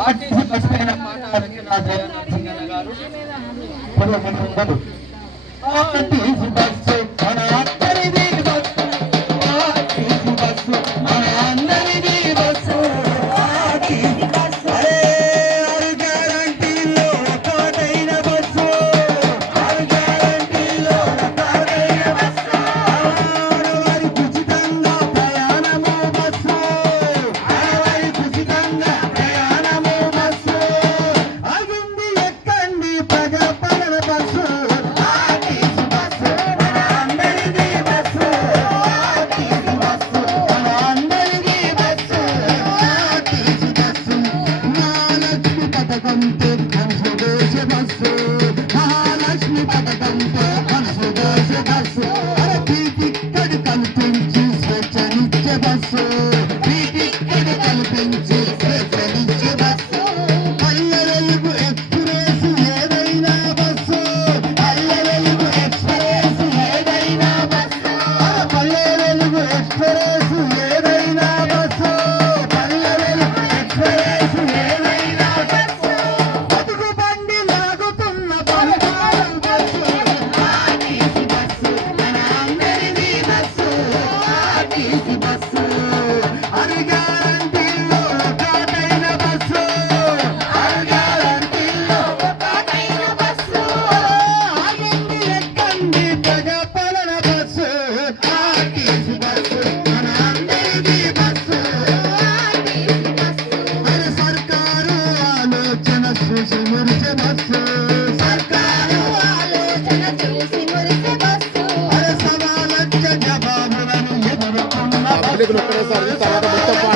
RTC bus పైన మాట్లాడిన Rajaiah Narasimhan garu RTC bus Pedro Pérez Arrita, nada muito.